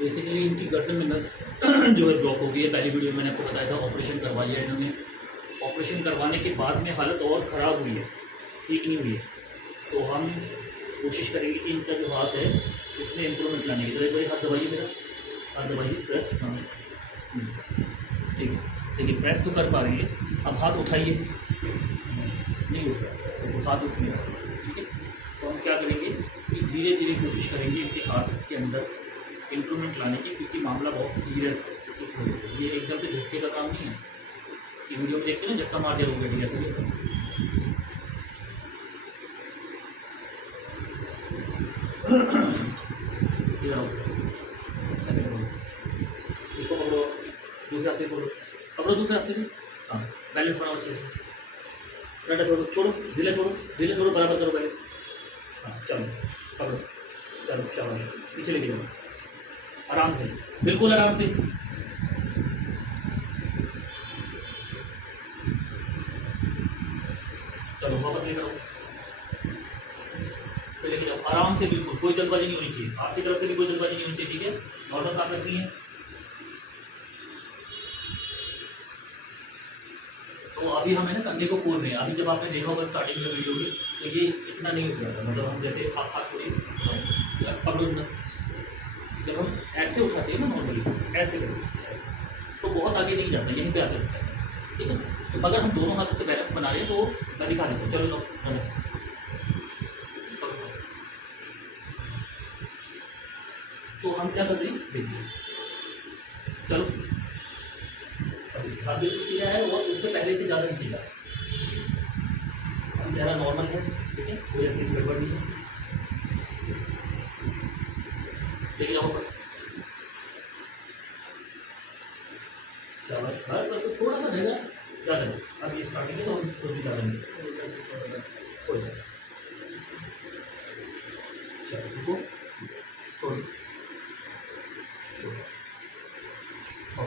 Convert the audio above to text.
Basically इनकी गर्दन में नस जो है ब्लॉक हो गई है। पहली वीडियो में मैंने आपको बताया था, ऑपरेशन करवाया इन्होंने। ऑपरेशन करवाने के बाद में हालत और ख़राब हुई है, ठीक नहीं हुई है। तो हम कोशिश करेंगे कि इनका जो हाथ है उसमें इम्प्रूवमेंट लाने की। तो एक बार हाथ दबाइए, मेरा हाथ दबाइए, प्रेस। हाँ ठीक है, देखिए प्रेस तो कर पा रही है। अब हाथ उठाइए, नहीं उठ रहा तो हाथ उठ नहीं रहा। ठीक है, तो हम क्या करेंगे कि धीरे धीरे कोशिश करेंगे इनके हाथ के अंदर इम्प्रूवमेंट लाने की, क्योंकि मामला बहुत सीरियस है। इस वजह से ये एकदम से झटके का काम नहीं है। ये वीडियो में देखते हैं ना, झटका मार दिया लोग बेटी, ऐसा नहीं होता। इधर आओ, ऐसे करो, इसको पकड़ो, दूसरे हाथ से पकड़ो, पकड़ो दूसरे हाथ से। हाँ, बैलेंस बनाओ अच्छे से। फ्रंट छोड़ो, छोड़ो ढीले, छोड़ो ढीले, छोड़ो, बराबर करो पहले। हाँ चलो, पकड़ो, चलो शाबाश, पीछे लेके जाओ, आराम से, बिल्कुल आराम से। चलो वापस लेकर आओ, फिर लेके जाओ आराम से, बिल्कुल कोई जल्दबाजी नहीं होनी चाहिए, आपकी तरफ से भी कोई जल्दबाजी नहीं होनी चाहिए। ठीक है, नॉर्मल सांस रखनी है। तो अभी हम है ना कंधे को खोल रहे हैं। अभी जब आपने देखा होगा स्टार्टिंग में वीडियो में, तो ये इतना नहीं उठ रहा था। मतलब हम जैसे आप हाथ छोड़िए, पकड़ो ना, जब हम ऐसे उठाते हैं ना नॉर्मली, ऐसे करते हैं, तो बहुत आगे नहीं जाता, यहीं पे आके रुकता है। ठीक है, तो अगर हम दोनों हाथों से बैलेंस बना रहे हैं तो मैं दिखा देता हूँ। चलो लो, तो हम क्या कर रहे हैं देखिए, चलो हाथ बिल्कुल सीधा है और उससे पहले से ज़्यादा नीचे जा रहा है। अब चेहरा नॉर्मल है, ठीक है, कोई ऐसी गड़बड़ नहीं है। देखिए जाओ बस, शाबाश, हर पर थोड़ा सा रहेगा, ज़्यादा नहीं। अब ये स्टार्टिंग है तो हम कुछ भी ज़्यादा नहीं, कोई नहीं। चलो रुको, छोड़ो।